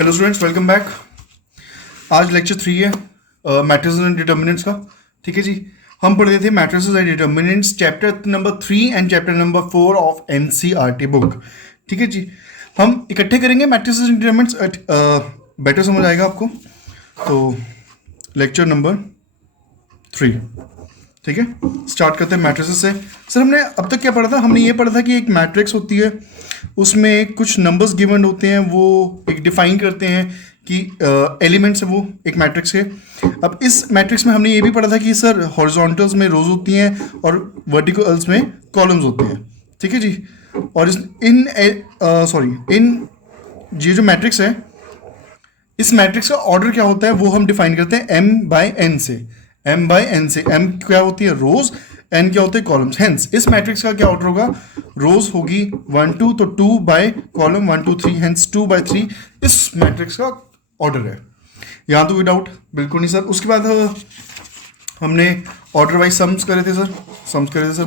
Hello students, welcome back. आज lecture 3 है matrices and determinants का। ठीक है जी, हम पढ़ रहे थे matrices and determinants chapter number 3 and chapter number 4 of NCERT book. ठीक है जी, हम इकट्ठे करेंगे मैट्रिसेस एंड डिटर्मिनेंट्स, बेटर समझ आएगा आपको। तो लेक्चर नंबर 3, ठीक है, स्टार्ट करते हैं मैट्रिसेस से। सर हमने अब तक क्या पढ़ा था? हमने ये पढ़ा था कि एक मैट्रिक्स होती है, उसमें कुछ नंबर्स गिवन होते हैं, वो एक डिफाइन करते हैं कि एलिमेंट्स है वो एक मैट्रिक्स के। अब इस मैट्रिक्स में हमने ये भी पढ़ा था कि सर हॉरिजॉन्टल्स में रोज होती हैं और वर्टिकल्स में कॉलम्स होते हैं। ठीक है जी, और इन ये जो मैट्रिक्स है, इस मैट्रिक्स का ऑर्डर क्या होता है वो हम डिफाइन करते हैं m बाय n से। m बाय n से, m क्या होती है? रोज, n क्या होते हैं? कॉलम्स। हेंस इस मैट्रिक्स का क्या ऑर्डर होगा? रोज होगी 1 2, तो 2 बाय कॉलम 1 2 3, हेंस 2 बाय 3 इस मैट्रिक्स का ऑर्डर है। यहाँ तो कोई डाउट? बिल्कुल नहीं सर। उसके बाद हमने ऑर्डर वाइज सम्स करे थे सर।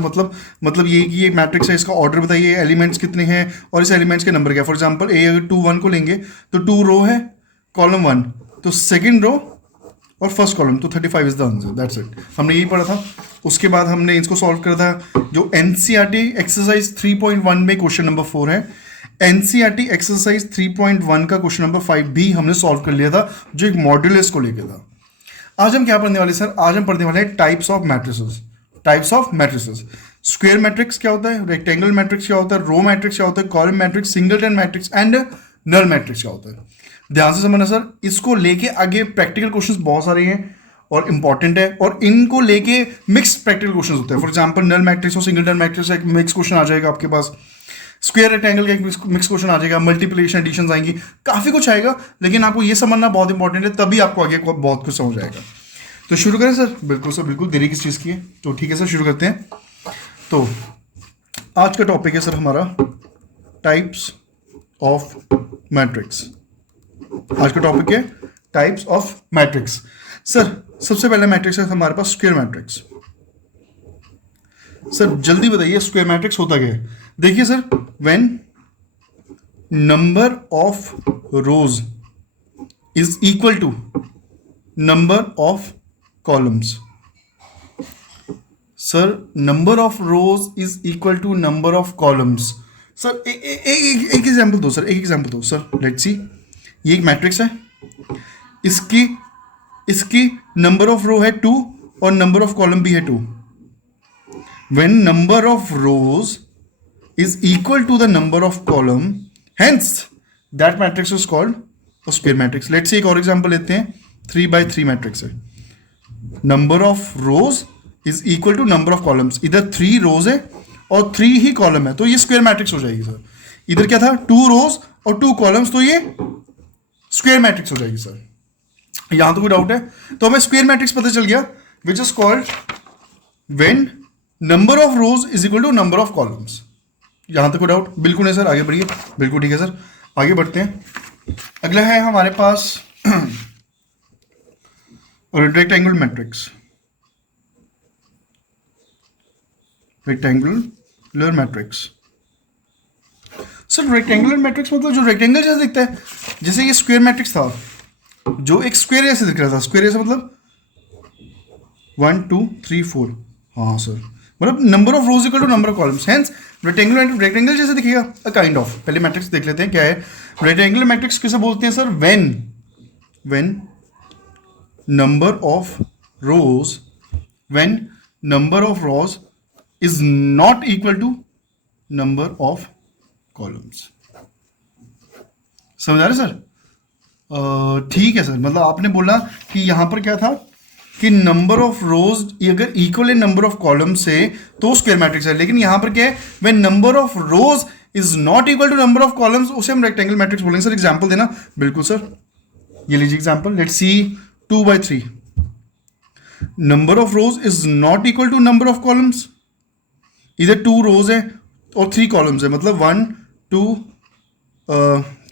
मतलब ये कि ये मैट्रिक्स है, इसका ऑर्डर बताइए, एलिमेंट्स कितने हैं और इस एलिमेंट्स के नंबर क्या। फॉर एग्जांपल ए अगर 2 1 को लेंगे तो 2 रो है, कॉलम 1 तो सेकंड रो और फर्स्ट कॉलम, तो 35 is the answer. That's it, हमने यही पढ़ा था। उसके बाद हमने इसको सॉल्व करा था, जो एनसीईआरटी एक्सरसाइज 3.1 में क्वेश्चन नंबर 4 है। एनसीईआरटी एक्सरसाइज 3.1 का क्वेश्चन नंबर 5 भी हमने सॉल्व कर लिया था, जो एक मॉड्यूलस को लेकर था। आज हम क्या पढ़ने वाले सर? आज हम पढ़ने वाले हैं types of matrices. Square matrix क्या होता है, रेक्टेंगल मैट्रिक्स क्या होता है, रो मैट्रिक्स क्या होता है, column matrix, singleton matrix and null matrix क्या होता है। ध्यान से समझना सर, इसको लेके आगे प्रैक्टिकल क्वेश्चंस बहुत सारे हैं और इंपॉर्टेंट है, और इनको लेके मिक्स्ड प्रैक्टिकल क्वेश्चंस होते हैं। फॉर एग्जांपल नल मैट्रिक्स और सिंगलटन मैट्रिक्स एक मिक्स क्वेश्चन आ जाएगा आपके पास, स्क्वायर रेक्टेंगल का एक मिक्स क्वेश्चन आ जाएगा, मल्टीप्लिकेशन एडिशन आएंगी, काफी कुछ आएगा, लेकिन आपको ये समझना बहुत इंपॉर्टेंट है, तभी आपको आगे बहुत कुछ समझ आएगा। तो शुरू करें सर? बिल्कुल सर, बिल्कुल। देरी किस चीज़ की है? तो ठीक है सर, शुरू करते हैं। तो आज का टॉपिक है सर हमारा टाइप्स ऑफ मैट्रिक्स। आज का टॉपिक है टाइप्स ऑफ मैट्रिक्स। सर सबसे पहला मैट्रिक्स है हमारे पास स्क्वायर मैट्रिक्स। सर जल्दी बताइए स्क्वायर मैट्रिक्स होता क्या है? देखिए sir, when number of rows is equal to number of columns. Sir number of rows is equal to number of columns. Sir एक एग्जांपल दो सर, एक एग्जांपल दो सर। लेट्स सी, ये एक मैट्रिक्स है, इसकी नंबर ऑफ रो है 2 और नंबर ऑफ कॉलम भी है 2। When number of rows is equal to the number of column, hence that matrix is called a square matrix. Let's see एक और एग्जांपल लेते हैं। 3 by 3 मैट्रिक्स है, number of rows is equal to number of columns. इधर 3 रोज है और 3 ही column है, तो ये स्क्वायर मैट्रिक्स हो जाएगी सर। इधर क्या था? 2 रोज और 2 कॉलम्स, तो ये स्क्वायर मैट्रिक्स हो जाएगी सर। यहां तो कोई डाउट है? तो हमें स्क्वायर मैट्रिक्स पता चल गया, which is called when number of rows is equal to number of columns. यहां तक कोई डाउट? बिल्कुल नहीं सर, आगे बढ़िए। बिल्कुल ठीक है सर, आगे बढ़ते हैं। अगला है हमारे पास rectangular matrix. Rectangular matrix sir, rectangular matrix मतलब जो रेक्टेंगल जैसा दिखता है, जैसे ये स्क्वायर मैट्रिक्स था जो एक स्क्वायर जैसे दिख रहा था। स्क्वायर जैसा मतलब 1 2 3 4, हाँ सर, मतलब number of rows equal to number of columns. Hence rectangle जैसे दिखेगा, अ काइंड ऑफ। पहले मैट्रिक्स देख लेते हैं क्या है। रेक्टेंगुलर मैट्रिक्स किसे बोलते हैं sir? When number of rows is not equal to number of columns. समझ आ रहे सर? ठीक है सर, मतलब आपने बोला कि यहां पर क्या था कि नंबर ऑफ रोज अगर इक्वल है नंबर ऑफ कॉलम से तो स्क्वायर मैट्रिक्स है, लेकिन यहां पर क्या है? When number of rows is not equal to number of columns, उसे हम रेक्टेंगल मैट्रिक्स बोलेंगे। सर एग्जांपल देना। बिल्कुल सर, ये लीजिए example. Let's see 2 by 3, number of rows is not equal to number of columns. इधर 2 रोज है और 3 कॉलम्स है, मतलब 1 2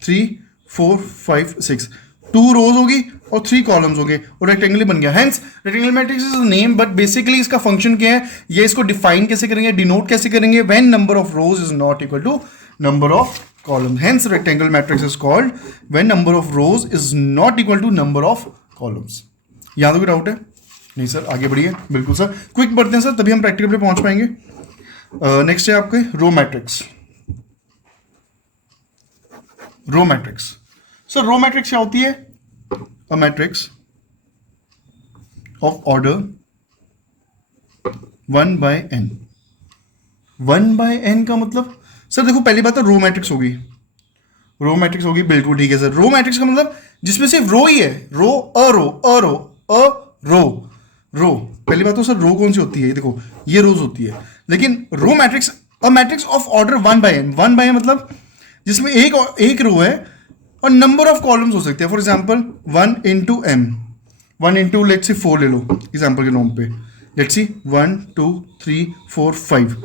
3 4 5 6, 2 रोज होगी और 3 कॉलम्स हो गए और रेक्टेंगल बन गया। Hence rectangle matrix is name, but basically इसका फंक्शन क्या है, ये इसको डिफाइन कैसे करेंगे, डिनोट कैसे करेंगे? When number of rows is not equal to number of columns. Hence rectangle matrix is called when number of rows is not equal to number of columns. यहाँ तो कोई डाउट है? नहीं सर, आगे बढ़िए. बिल्कुल सर, क्विक बढ़ते हैं सर, तभी हम प्रैक्टिकल पे पहुंच पाएंगे. नेक्स्ट है आपके row matrix. Row matrix sir, row matrix क्या होती है? अ matrix of order 1/n. 1/n का मतलब सर देखो, पहली बात तो रो मैट्रिक्स होगी. रो मैट्रिक्स होगी, बिल्कुल ठीक है सर. रो मैट्रिक्स का मतलब जिसमें सिर्फ रो ही है. रो, अ रो, अ रो, अ रो, रो. पहली बात तो सर रो कौन सी होती है? देखो ये रोज होती है. लेकिन row matrix, a matrix of order 1/n. 1/n मतलब जिसमें एक रो है और नंबर ऑफ कॉलम्स हो सकते हैं. For example 1 into m, 1 into let's see 4 ले लो एग्जाम्पल के नॉम पे. Let's see 1 2 3 4 5.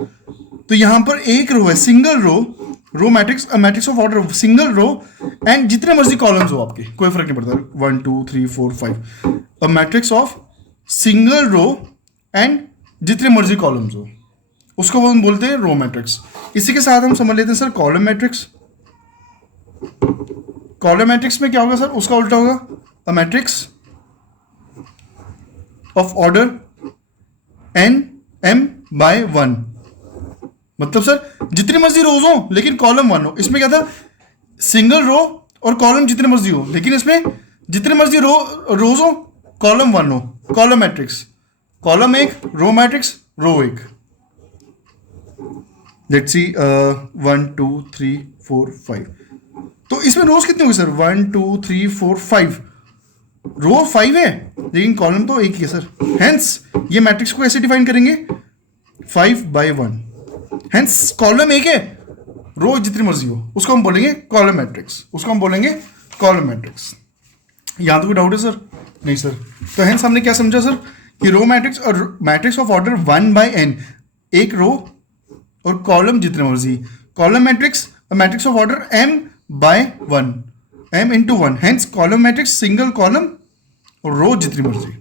तो यहां पर एक रो है, single row. Row matrix, a matrix of order single row and जितने मर्जी कॉलम्स हो आपके, कोई फर्क नहीं पड़ता. 1 2 3 4 5. A matrix of single row and जितने मर्जी कॉलम्स हो, उसको हम बोलते हैं रो मैट्रिक्स. इसी के साथ हम समझ लेते हैं sir column matrix. Column matrix में क्या होगा सर? उसका उल्टा होगा. अ matrix of order n m/1. मतलब सर जितनी मर्जी रोज हो लेकिन कॉलम 1 हो. इसमें क्या था? सिंगल रो और कॉलम जितने मर्जी हो, लेकिन इसमें जितने मर्जी रोज हो, कॉलम 1 हो. Column matrix, column 1, row matrix, row 1. Let's see 1 2 3 4 5. तो इसमें रोज कितनी होगी सर? 1 2 3 4 5. रो 5 है लेकिन कॉलम तो एक ही है सर. हेंस ये मैट्रिक्स को ऐसे डिफाइन करेंगे 5/1. हेंस कॉलम एक है, रो जितनी मर्जी हो, उसको हम बोलेंगे कॉलम मैट्रिक्स. उसको हम बोलेंगे कॉलम मैट्रिक्स. यहां तो कोई डाउट है सर? नहीं सर. तो हेंस हमने क्या समझा सर कि रो मैट्रिक्स और मैट्रिक्स ऑफ ऑर्डर 1/n, एक रो और कॉलम जितने मर्जी. Column matrix, matrix of order m/1, m into 1. Hence column matrix, single column और रो जितनी मर्जी.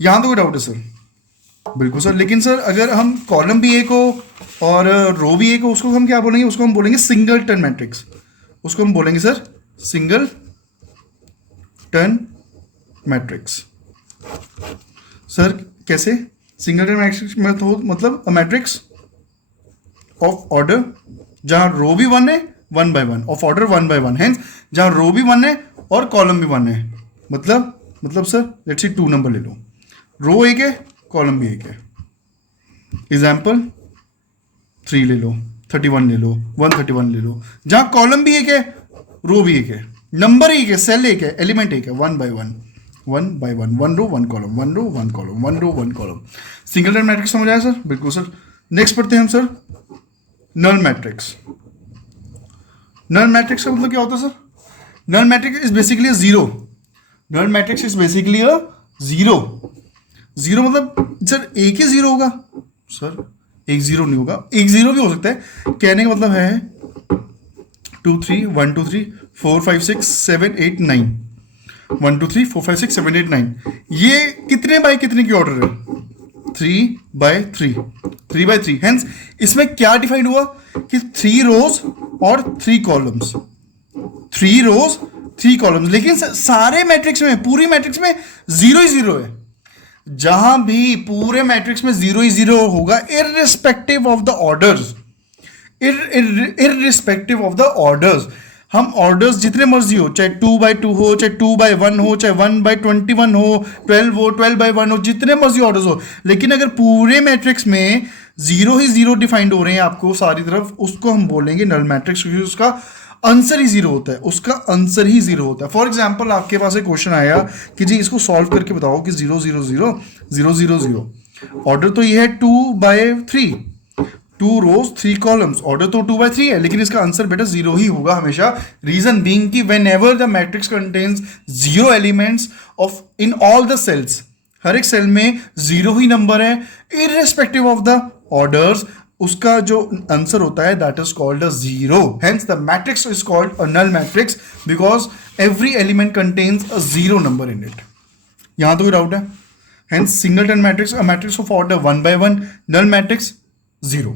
यहां तो कोई डाउट है सर? बिल्कुल सर. लेकिन सर अगर हम कॉलम भी एक हो और रो भी एक हो, उसको हम क्या बोलेंगे? उसको हम बोलेंगे सिंगल टन मैट्रिक्स. उसको हम बोलेंगे sir singleton matrix. Sir कैसे सिंगल टन मैट्रिक्स में? तो मतलब अ मैट्रिक्स ऑफ ऑर्डर जहां रो भी 1 है, 1/1 ऑफ ऑर्डर 1/1. हेंस जहां रो भी 1 है और कॉलम भी 1 है. मतलब सर लेट्स सी 2 नंबर ले लो. रो एक है, कॉलम भी एक है. एग्जाम्पल 3 ले लो, 31 ले लो, 131 ले लो. जहां कॉलम भी एक है, रो भी एक है, नंबर एक है, सेल एक है, एलिमेंट एक है. 1/1, 1/1, 1 row 1 column, 1 row 1 column, 1 row 1 column. Singleton matrix समझ आया सर? बिल्कुल सर. नेक्स्ट पढ़ते हैं हम sir null matrix. Null matrix का मतलब क्या होता है sir? Null matrix is basically a zero. Null matrix is basically a zero. Zero मतलब सर एक ही जीरो होगा? सर एक जीरो नहीं होगा, एक जीरो भी हो सकता है. कहने का मतलब है 2 3 1 2 3 4 5 6 7 8 9. 1 2 3 4 5 6 7 8 9. ये कितने बाय कितने की ऑर्डर है? 3/3. 3/3. हेंस इसमें क्या डिफाइंड हुआ कि 3 रोज और 3 कॉलम्स. 3 रोज 3 कॉलम्स. लेकिन सारे मैट्रिक्स में, पूरी मैट्रिक्स में जीरो ही जीरो है. जहां भी पूरे मैट्रिक्स में जीरो ही जीरो होगा, irrespective of the orders. Irrespective of the orders. हम ऑर्डर्स जितने मर्जी हो, चाहे 2/2 हो, चाहे 2/1 हो, चाहे 1/21 हो, 12 हो, 12/1 हो, जितने मर्जी ऑर्डर्स हो, लेकिन अगर पूरे मैट्रिक्स में जीरो ही जीरो डिफाइंड हो रहे हैं आपको सारी तरफ, उसको हम बोलेंगे नल मैट्रिक्स, क्योंकि उसका आंसर ही जीरो होता है. उसका आंसर ही जीरो होता है. फॉर एग्जाम्पल आपके पास एक क्वेश्चन आया कि जी इसको सॉल्व करके बताओ कि 0 0 0 0 0 0. ऑर्डर तो ये है 2/3, 2 रोज 3 कॉलम्स. ऑर्डर तो 2/3 है, लेकिन इसका आंसर बेटा जीरो ही होगा हमेशा. रीजन बीइंग कि whenever the matrix contains zero elements of in all the cells, हर एक सेल में जीरो ही नंबर है, इररिस्पेक्टिव ऑफ द ऑर्डर्स. उसका जो आंसर होता है that is called a zero. Hence the matrix is called a null matrix because every element contains a zero number in it. यहां तो कोई डाउट है? Hence singleton matrix, a matrix of order 1/1, null matrix 0.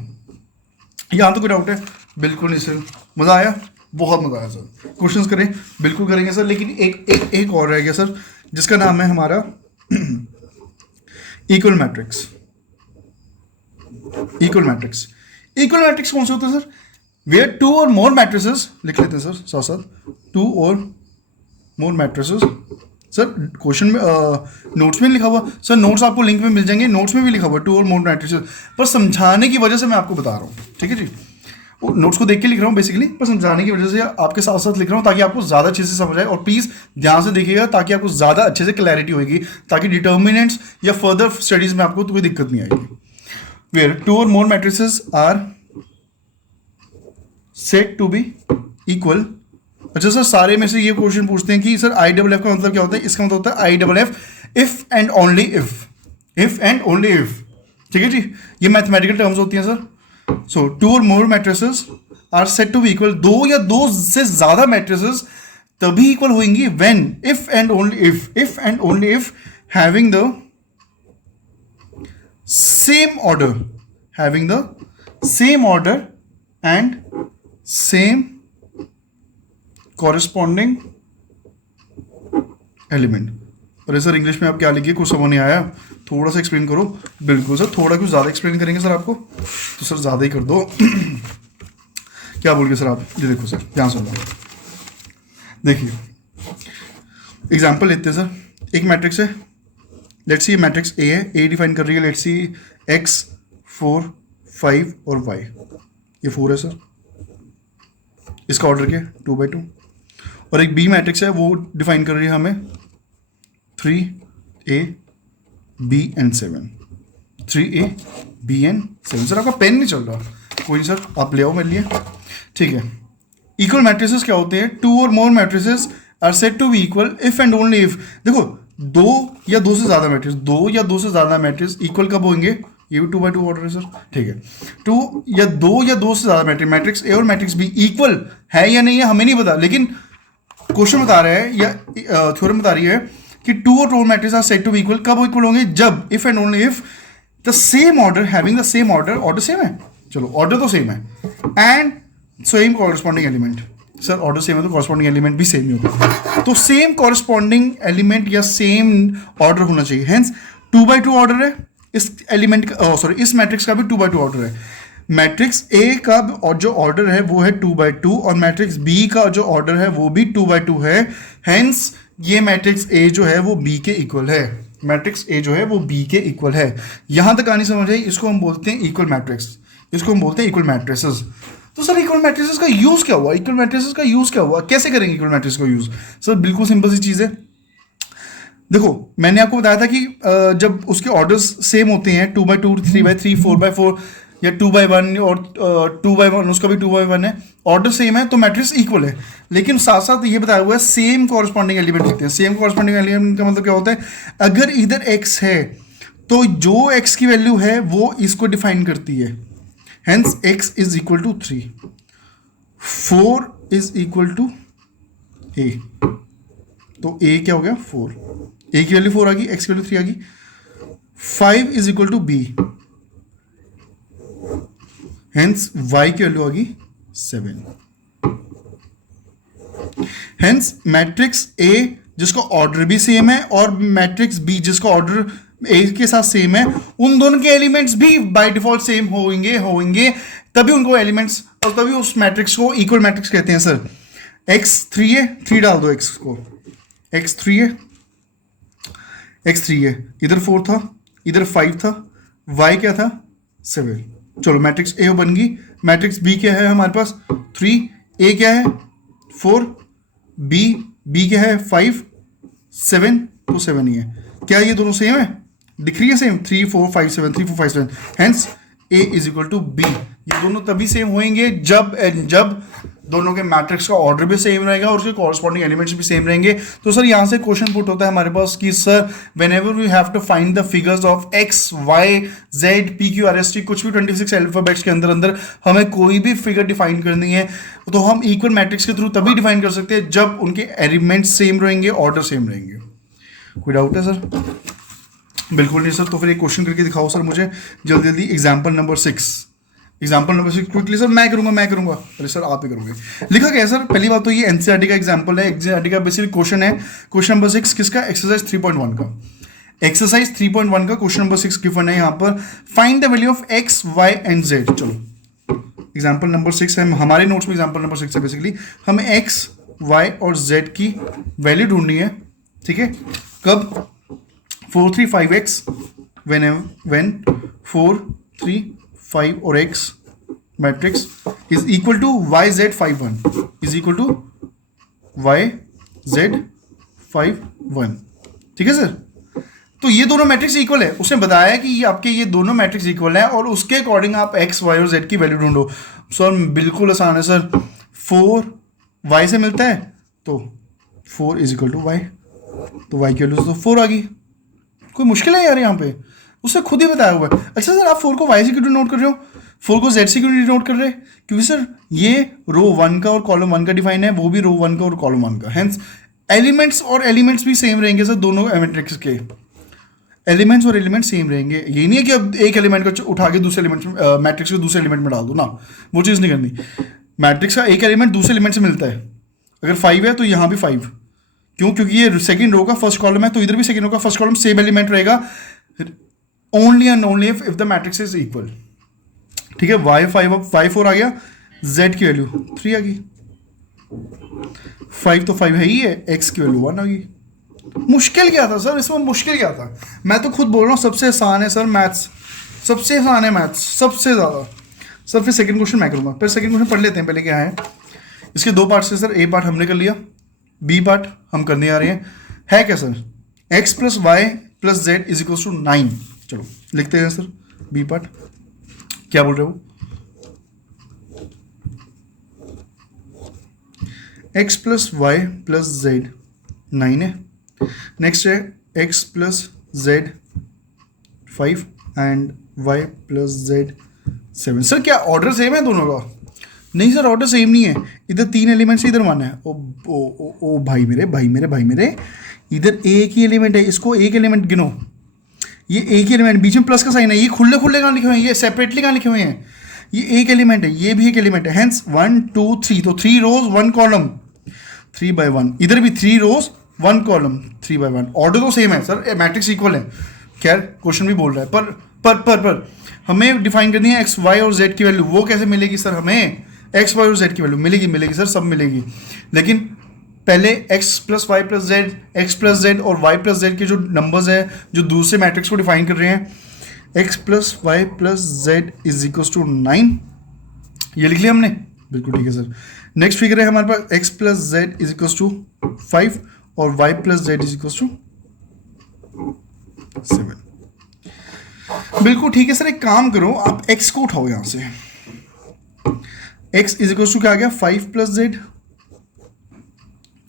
यहां तो कोई doubt है? बिल्कुल नहीं सर, मज़ा आया, बहुत मज़ा आया सर। क्वेश्चंस करें, बिल्कुल करेंगे सर, लेकिन एक और रह गया सर, जिसका नाम है हमारा equal matrix. Equal matrix, equal matrix कौन से होते हैं सर? वेयर टू और मोर मैट्रिसेस, लिख लेते हैं सर साथ साथ, टू और मोर मैट्रिसेस। सर क्वेश्चन में नोट्स में लिखा हुआ सर, नोट्स आपको लिंक में मिल जाएंगे, नोट्स में भी लिखा हुआ टू और मोर मैट्रिसेस, पर समझाने की वजह से मैं आपको बता रहा हूँ, ठीक है जी। नोट्स को देख के लिख रहा हूँ बेसिकली, पर समझाने की वजह से आपके साथ साथ लिख रहा हूँ ताकि आपको ज़्यादा अच्छे से समझ आए, और प्लीज़ ध्यान से देखिएगा ताकि आपको ज़्यादा अच्छे से क्लैरिटी होगी, ताकि डिटर्मिनेंट्स या फर्दर स्टडीज में आपको कोई दिक्कत नहीं आएगी। वेयर टू और more matrices are set to be equal. अच्छा सर, सारे में से ये क्वेश्चन पूछते हैं कि सर आई डबल एफ का मतलब क्या होता है? इसका मतलब होता है I double F if and only if, if and only if, ठीक है जी। ये मैथमेटिकल टर्म्स होती हैं सर। सो टू और more matrices are set to be equal, दो या दो से ज्यादा मैट्रिसेस तभी इक्वल होंगी when if and only if, if and only if having the same order, having the same order and same corresponding element. अरे sir English में आप क्या लिखिए, कुछ समझ नहीं आया, थोड़ा सा एक्सप्लेन करो। बिल्कुल सर, थोड़ा कुछ ज़्यादा एक्सप्लेन करेंगे सर आपको, तो सर ज़्यादा ही कर दो। क्या बोल गए सर आप? ये देखो सर, ध्यान सुनो, देखिए एग्जाम्पल लेते हैं सर। एक मैट्रिक्स है, लेट्स सी मैट्रिक्स ए है, ए डिफाइन कर रही है लेट्स सी एक्स 4 5 और वाई, ये 4 है सर, इसका ऑर्डर क्या है 2 by 2। और एक बी मैट्रिक्स है, वो डिफाइन कर रही है हमें 3a b and 7, 3a b and 7। Sir आपका पेन नहीं चल रहा, कोई नहीं सर, आप ले आओ मेरे लिए, ठीक है। इक्वल मैट्रिसेस क्या होते हैं? टू और more matrices are set to be equal if and only if. देखो दो या दो से ज्यादा मैट्रिक्स, दो या दो से ज्यादा मैट्रिक्स इक्वल कब होंगे? ये भी 2 by 2 ऑर्डर है सर, ठीक है। दो या दो से ज्यादा मैट्रिक्स, मैट्रिक्स ए और मैट्रिक्स बी इक्वल है या नहीं है हमें नहीं पता, लेकिन क्वेश्चन बता रहा है या थ्योरम बता रही है कि टू और more matrix are set to be equal, कब इक्वल होंगे? जब if and only if the same order having the same order, order same है, चलो ऑर्डर तो सेम है, and same corresponding element. Sir order same है तो कॉरेस्पॉन्डिंग एलिमेंट भी सेम ही होगा, तो सेम कॉरेस्पॉन्डिंग एलिमेंट या सेम ऑर्डर होना चाहिए। हेंस 2 by 2 ऑर्डर है इस एलिमेंट का, सॉरी इस मैट्रिक्स का भी 2 by 2 ऑर्डर है। मैट्रिक्स ए का और जो ऑर्डर है वो है 2 by 2, और मैट्रिक्स बी का जो ऑर्डर है वो भी 2 by 2 है। हेंस ये मैट्रिक्स ए जो है वो बी के इक्वल है, मैट्रिक्स ए जो है वो बी के इक्वल है। यहां तक आनी समझ आई, इसको हम बोलते हैं इक्वल मैट्रिक्स, इसको हम बोलते हैं इक्वल मैट्रिसेस। तो सर इक्वल मैट्रिसेस का यूज क्या हुआ? इक्वल मैट्रिसेस का यूज क्या हुआ, कैसे करेंगे इक्वल मैट्रिक्स का यूज? सर बिल्कुल सिंपल सी चीज है। देखो मैंने आपको बताया था कि जब उसके ऑर्डर्स सेम होते हैं 2 by 2, 3 by 3, 4 by 4 या 2 by 1 और 2 by 1, उसका भी 2 by 1 है, ऑर्डर सेम है तो मैट्रिक्स इक्वल है। लेकिन साथ साथ ये बताया हुआ है सेम कॉरेस्पॉन्डिंग एलिमेंट होते हैं। सेम कॉरेस्पॉन्डिंग एलिमेंट का मतलब क्या होता है? अगर इधर x है तो जो x की वैल्यू है वो इसको डिफाइन करती है। Hence x is equal to 3, 4 is equal to a, तो a क्या हो गया 4, a की वैल्यू 4 आ गई, x की वैल्यू 3 आ गई। 5 is equal to b, hence y की वैल्यू आ गई 7। हेंस मैट्रिक्स A जिसका ऑर्डर भी सेम है और मैट्रिक्स B जिसका ऑर्डर A के साथ सेम है, उन दोनों के एलिमेंट्स भी बाय डिफॉल्ट सेम होंगे तभी उनको एलिमेंट्स और तभी उस मैट्रिक्स को इक्वल मैट्रिक्स कहते हैं सर। x 3 है, 3 डाल दो x को, x 3 है, x 3 है, इधर 4 था, इधर 5 था, y क्या था 7। चलो मैट्रिक्स ए बन गई। मैट्रिक्स बी क्या है हमारे पास 3, ए क्या है 4, बी क्या है 5, 7, तो 7 ही है। क्या ये दोनों सेम है? दिख रही है same, 3 4 5 7, 3 4 5 7। Hence A is equal to B. ये दोनों तभी सेम होंगे जब दोनों के मैट्रिक्स का ऑर्डर भी सेम रहेगा और उसके कॉरेस्पॉन्डिंग एलिमेंट्स भी सेम रहेंगे। तो सर यहाँ से क्वेश्चन पुट होता है हमारे पास कि sir whenever we have to find the figures of x y z p q r s t, कुछ भी 26 अल्फाबेट्स के अंदर हमें कोई भी फिगर डिफाइन करनी है तो हम इक्वल मैट्रिक्स के थ्रू तभी डिफाइन कर सकते हैं जब उनके एलिमेंट्स सेम रहेंगे, ऑर्डर सेम रहेंगे। कोई डाउट है सर? बिल्कुल नहीं सर। तो फिर एक क्वेश्चन करके दिखाओ सर मुझे जल्दी जल्दी। Example number 6, example number 6 quickly sir मैं करूंगा, अरे सर आप ही करोगे। लिखा गया है सर, पहली बात तो ये एनसीईआरटी का एग्जाम्पल है, एनसीईआरटी का बेसिकली क्वेश्चन है। क्वेश्चन नंबर 6 किसका? एक्सरसाइज 3.1 का। एक्सरसाइज 3.1 का क्वेश्चन नंबर 6 गिवन है यहाँ पर, find the value of x y and z. चलो एग्जाम्पल नंबर 6 है, हमारे नोट्स में एग्जाम्पल नंबर 6 है। बेसिकली हमें एक्स वाई और जेड की वैल्यू ढूंढनी है, ठीक है। कब? 4 3 5 एक्स, when 4 3 5 और x matrix is equal to y z 5 1 is equal to y z 5 1, ठीक है सर। तो ये दोनों मैट्रिक्स इक्वल है, उसने बताया कि ये आपके ये दोनों मैट्रिक्स इक्वल है और उसके अकॉर्डिंग आप x y और z की वैल्यू ढूंढो। सर बिल्कुल आसान है सर, 4 y से मिलता है तो 4 इज इक्वल टू वाई, तो y की वैल्यू तो 4 आ गई। कोई मुश्किल है यार यहाँ पे, उसने खुद ही बताया हुआ है। अच्छा सर आप 4 को y से क्यों नोट कर रहे हो, 4 को z से क्यों नहीं नोट कर रहे? क्योंकि सर ये रो 1 का और कॉलम 1 का डिफाइन है, वो भी रो 1 का और कॉलम 1 का, हेंस एलिमेंट्स और एलिमेंट्स भी सेम रहेंगे सर, दोनों मैट्रिक्स के एलिमेंट्स और एलिमेंट सेम रहेंगे। ये नहीं है कि अब एक एलिमेंट को उठा के दूसरे एलिमेंट में, मैट्रिक्स को दूसरे एलिमेंट में डाल दो ना, वो चीज़ नहीं करनी। मैट्रिक्स का एक एलिमेंट दूसरे एलिमेंट से मिलता है, अगर 5 है तो यहाँ भी 5, क्यों? क्योंकि ये सेकंड रो का फर्स्ट कॉलम है, तो इधर भी सेकंड रो का फर्स्ट कॉलम सेम एलिमेंट रहेगा, only and only if the matrix is equal, ठीक है। y4 आ गया, z की वैल्यू 3 आ गई, 5 तो 5 है ही है, x की वैल्यू 1 आ गई। मुश्किल क्या था सर इसमें, मुश्किल क्या था? मैं तो खुद बोल रहा हूँ सबसे आसान है सर मैथ्स, सबसे आसान है मैथ्स सबसे ज़्यादा। सर फिर सेकंड क्वेश्चन मैं करूँगा, फिर सेकंड क्वेश्चन पढ़ लेते हैं पहले क्या है। इसके दो पार्ट से सर, ए पार्ट हमने कर लिया, बी पार्ट हम करने आ रहे हैं। है क्या sir? x plus y plus z is equal to 9। चलो लिखते हैं सर बी पार्ट, क्या बोल रहे हो? x plus y plus z 9 है, नेक्स्ट है x plus z 5 and y plus z 7। Sir क्या ऑर्डर सेम है दोनों का? नहीं सर ऑर्डर सेम नहीं है, इधर 3 एलिमेंट्स इधर 1 है। ओ भाई मेरे इधर एक ही एलिमेंट है, इसको एक एलिमेंट गिनो, ये एक ही एलिमेंट, बीच में प्लस का साइन है, ये खुले कहाँ लिखे हुए हैं, ये सेपरेटली कहाँ लिखे हुए हैं, ये एक एलिमेंट है, ये भी एक एलिमेंट है, हेंस 1 2 3, तो 3 रोज 1 कॉलम 3/1, इधर भी 3 रोज 1 कॉलम 3/1। ऑर्डर तो सेम है सर, मैट्रिक्स इक्वल है। खैर क्वेश्चन भी बोल रहा है, पर हमें डिफाइन करनी है एक्स वाई और जेड की वैल्यू। वो कैसे मिलेगी सर? हमें एक्स वाई और जेड की वैल्यू मिलेगी सर, सब मिलेगी, लेकिन पहले x plus y plus z, x plus z और वाई प्लस जेड के जो नंबर्स है जो दूसरे मैट्रिक्स को डिफाइन कर रहे हैं, x plus y plus z is equal to 9, ये लिख लिया हमने, बिल्कुल ठीक है सर। नेक्स्ट फिगर है हमारे पास x plus z is equal to 5 और y plus z is equal to 7, बिल्कुल ठीक है सर। एक काम करो, आप x को उठाओ यहां से, x इज इक्वल टू क्या आ गया 5 प्लस जेड,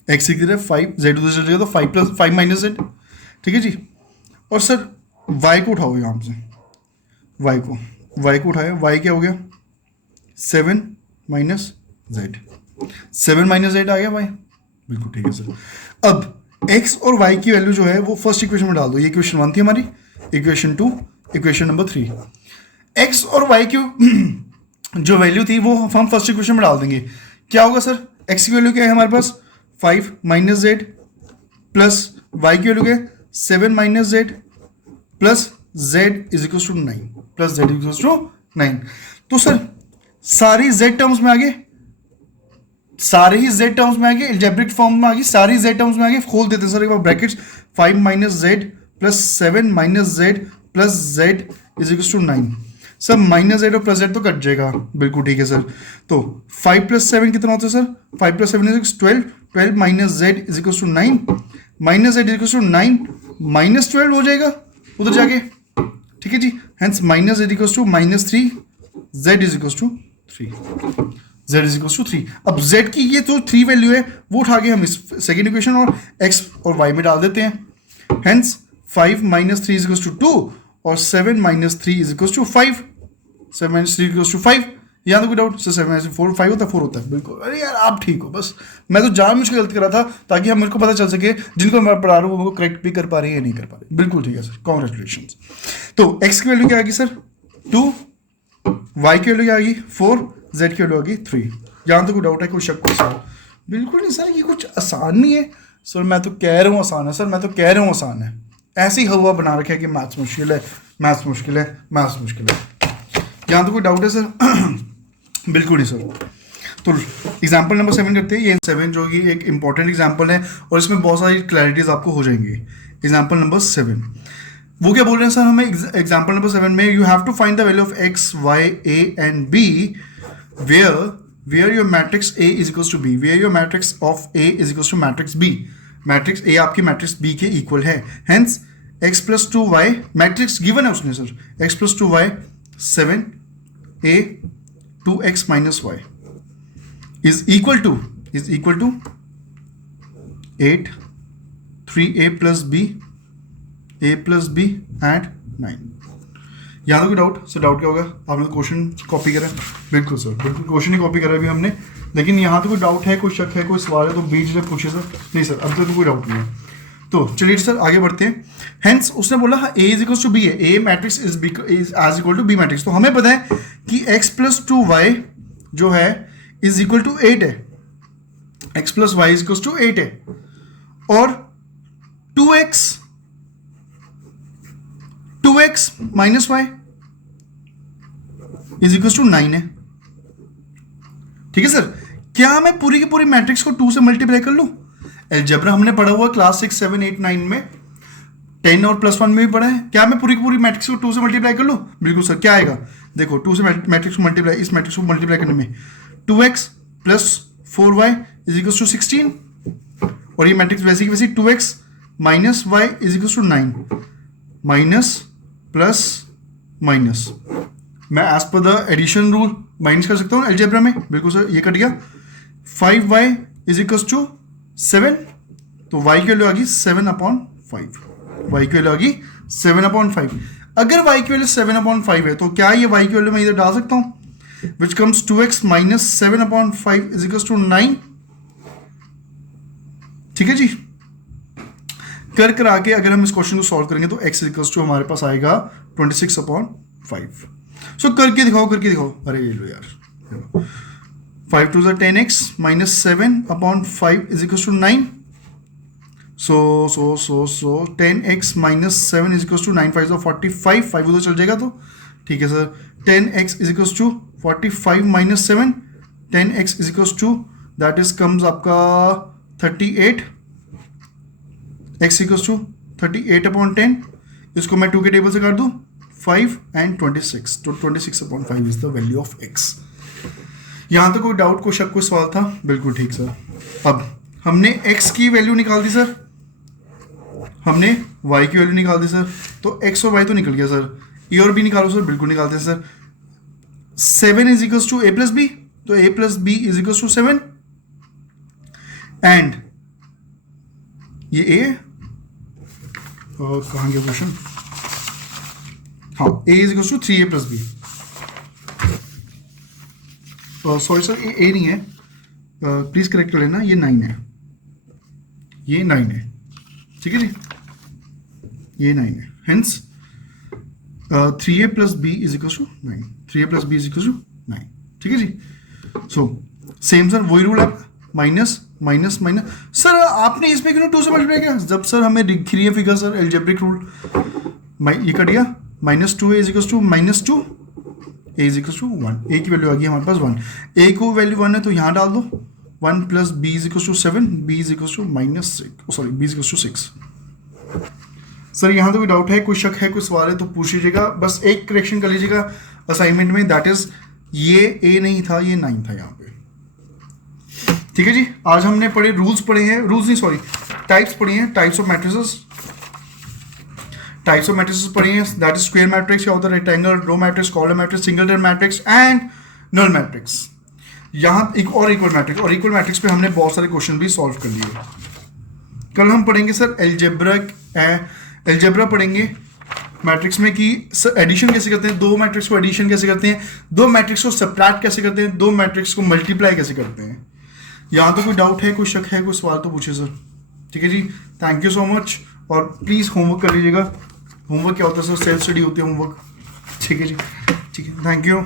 x इधर है 5, z उधर चल जाएगा तो 5 प्लस 5 माइनस जेड, ठीक है जी। और सर y को उठाओ यहां से, y को उठाया, y क्या हो गया 7 माइनस जेड, 7 माइनस जेड आ गया y, बिल्कुल ठीक है सर। अब x और y की वैल्यू जो है वो फर्स्ट इक्वेशन में डाल दो, ये इक्वेशन 1 थी हमारी, इक्वेशन 2, इक्वेशन नंबर 3। x और y की जो वैल्यू थी वो हम फर्स्ट इक्वेशन में डाल देंगे। क्या होगा सर? x की वैल्यू क्या है हमारे पास 5 माइनस जेड, प्लस y की वैल्यू क्या है 7 minus z, plus z is equal to 9, plus z is equal to 9। तो सर सारी z टर्म्स में आ गए, सारे ही z टर्म्स में आ गए, एल्जेब्रिक फॉर्म में आ गई, सारी z टर्म्स में आ गए। खोल देते हैं सर एक बार brackets, 5 minus z plus 7 minus z plus z is equal to 9। Sir minus z और प्लस जेड तो कट जाएगा, बिल्कुल ठीक है सर। तो 5 प्लस 7 कितना होता है sir? 5 plus 7 is 12, 12 minus z is equal to 9, minus z is equal to 9 minus 12 हो जाएगा उधर जाके, ठीक है जी। Hence minus z equal to minus 3, z is equal to 3, z is equal to 3। अब z की ये जो 3 वैल्यू है वो उठा के हम इस सेकेंड इक्वेशन और x और y में डाल देते हैं। Hence 5 minus 3 is equal to 2 और 7 minus 3 is equal to 5, 7 minus 3 is to 5। यहाँ तो कोई डाउट सर? 7 माइनस 4 5 होता है, 4 होता है, बिल्कुल। अरे यार आप ठीक हो, बस मैं तो जानबूझ के गलती कर रहा था ताकि हम मेरे को पता चल सके जिनको मैं पढ़ा रहा हूँ वो करेक्ट भी कर पा रहे हैं या नहीं कर पा रहे। बिल्कुल ठीक है सर, कॉन्ग्रेचुलेशन। तो x की वैल्यू क्या आएगी सर 2 y की वैल्यू क्या आ गई 4, z की वैल्यू आ गई 3। यहाँ तो कोई डाउट है, कोई शक, कोई सवाल? बिल्कुल नहीं सर, ये कुछ आसान नहीं है सर, मैं तो कह रहा हूँ आसान है सर, मैं तो कह रहा हूँ आसान है। ऐसे ही हवा बना रखा है कि मैथ्स मुश्किल है, मैथ्स मुश्किल है, मैथ्स मुश्किल है। यहाँ तो कोई डाउट है सर? बिल्कुल नहीं सर। तो एग्जाम्पल नंबर 7 करते हैं। ये 7 जो कि एक इंपॉर्टेंट एग्जाम्पल है और इसमें बहुत सारी क्लैरिटीज आपको हो जाएंगी। एग्जाम्पल नंबर 7 वो क्या बोल रहे हैं सर हमें? एग्जाम्पल नंबर 7 में you have to find the value of x, y, a and b where your matrix A is equals to B, where your matrix of A is equals to matrix B, matrix A आपकी matrix B के equal है। Hence x plus 2y matrix given है उसने sir, x plus 2y 7a 2x minus y is equal to 8 3a plus b a plus b and 9। यहाँ तो कोई doubt sir? Doubt क्या होगा? आपने क्वेश्चन कॉपी करा? बिल्कुल सर, बिल्कुल क्वेश्चन ही कॉपी करा अभी हमने। लेकिन यहाँ तो कोई डाउट है, कोई शक है, कोई सवाल है तो बीच में पूछिए सर। नहीं सर, अब तक तो कोई डाउट नहीं है। तो चलिए सर आगे बढ़ते हैं। हेंस उसने बोला A is equal to B है, A matrix is as equal to B matrix. तो हमें पता है कि x प्लस 2y जो है इज इक्वल टू 8 है, x plus y is equal to 8 है, और 2x minus y is equal to 9 है। ठीक है सर, क्या मैं पूरी की पूरी मैट्रिक्स को 2 से मल्टीप्लाई कर लूं? अलजेब्रा हमने पढ़ा हुआ क्लास 6, 7, 8, 9 में, 10 और +1 में भी पढ़ा है। क्या मैं पूरी की पूरी मैट्रिक्स को 2 से मल्टीप्लाई कर लूं? बिल्कुल सर। क्या आएगा? देखो 2 से मैट्रिक्स को मल्टीप्लाई, इस मैट्रिक्स को मल्टीप्लाई करने में 2x plus 4y is equal to 16, और ये मैट्रिक्स वैसी की वैसी 2x minus y is equal to 9, minus plus minus. मैं as per the addition rule minus कर सकता हूँ अलजेब्रा में। बिल्कुल सर, ये कट गया। 5y इज इक्वल टू 7, तो y की वैल्यू आ गई 7/5, y की वैल्यू आ गई 7/5। अगर y की वैल्यू 7/5 है तो क्या ये y की वैल्यू मैं इधर डाल सकता हूँ, which comes 2x minus 7/5 is equals to 9। ठीक है जी। कर आके अगर हम इस क्वेश्चन को सॉल्व करेंगे तो x इक्वल्स टू हमारे पास आएगा 26/5। सो करके दिखाओ, करके दिखाओ। अरे ये लो यार, 5 2 = 10x minus 7/5 is equals to 9। so 10x minus 7 is equals to 9 5 = 45, 5 उधर चल जाएगा तो ठीक है sir. 10x is equals to 45 minus 7, 10x is equals to that is comes आपका 38, x equals to 38/10। इसको मैं 2 के टेबल से कर दूं 5 and 26, तो 26/5 is the value of x। यहाँ तो कोई डाउट, कोई शक, कोई सवाल था? बिल्कुल ठीक सर। अब हमने x की वैल्यू निकाल दी सर, हमने y की वैल्यू निकाल दी सर, तो x और y तो निकल गया सर। ए और बी निकालो सर, बिल्कुल निकालते हैं sir. 7 is equals to a plus b, तो a plus b is equals to 7, and ये a कहाँ गया क्वेश्चन? हाँ, a is equals to 3a plus b. Sorry sir, ये a नहीं है, प्लीज करेक्ट कर लेना, ये 9 है, ये 9 है। ठीक है जी, ये 9 है। हेंस 3a plus b is equal to 9, 3a plus b is equal to 9। ठीक है जी। सो सेम सर, वही रूल है, माइनस माइनस माइनस। सर आपने इसमें क्यों 2 से मल्टीप्लाई किया? जब सर हमें दिख रही है फिगर सर, एल्जेब्रिक रूल, ये कट गया, -2a is equal to -2, a is equal to 1, a की वैल्यू आ गई हमारे पास 1, a को वैल्यू 1 है तो यहाँ डाल दो, 1 plus b is equal to 7, b is equal to -6, sorry b is equal to 6। Sir यहाँ तो कोई डाउट है, कोई शक है, कोई सवाल है तो पूछ लीजिएगा। बस एक करेक्शन कर लीजिएगा असाइनमेंट में, दैट इज ये a नहीं था, ये 9 था यहाँ पे। ठीक है जी। आज हमने पढ़े रूल्स पढ़े हैं, रूल्स नहीं सॉरी, टाइप्स पढ़े हैं, types of matrices, types of matrices पढ़े हैं। दैट इज स्क्वायर मैट्रिक्स क्या होता है, rectangle, row matrix, column matrix, singleton matrix and null matrix. यहाँ एक और इक्वल मैट्रिक्स, और इक्वल मैट्रिक्स पे हमने बहुत सारे क्वेश्चन भी सॉल्व कर लिए। कल हम पढ़ेंगे सर एल्जेब्रा पढ़ेंगे मैट्रिक्स में कि सर एडिशन कैसे करते हैं, 2 मैट्रिक्स को एडिशन कैसे करते हैं, 2 मैट्रिक्स को सब्ट्रैक्ट कैसे करते हैं, 2 मैट्रिक्स को मल्टीप्लाई कैसे करते हैं। यहाँ तो कोई डाउट है, कोई शक है, कोई सवाल तो पूछे सर। ठीक है जी, थैंक यू सो मच। और प्लीज़ होमवर्क कर लीजिएगा। होमवर्क क्या होता है सर? सेल्फ स्टडी होती है होमवर्क। ठीक है जी। ठीक है, थैंक यू।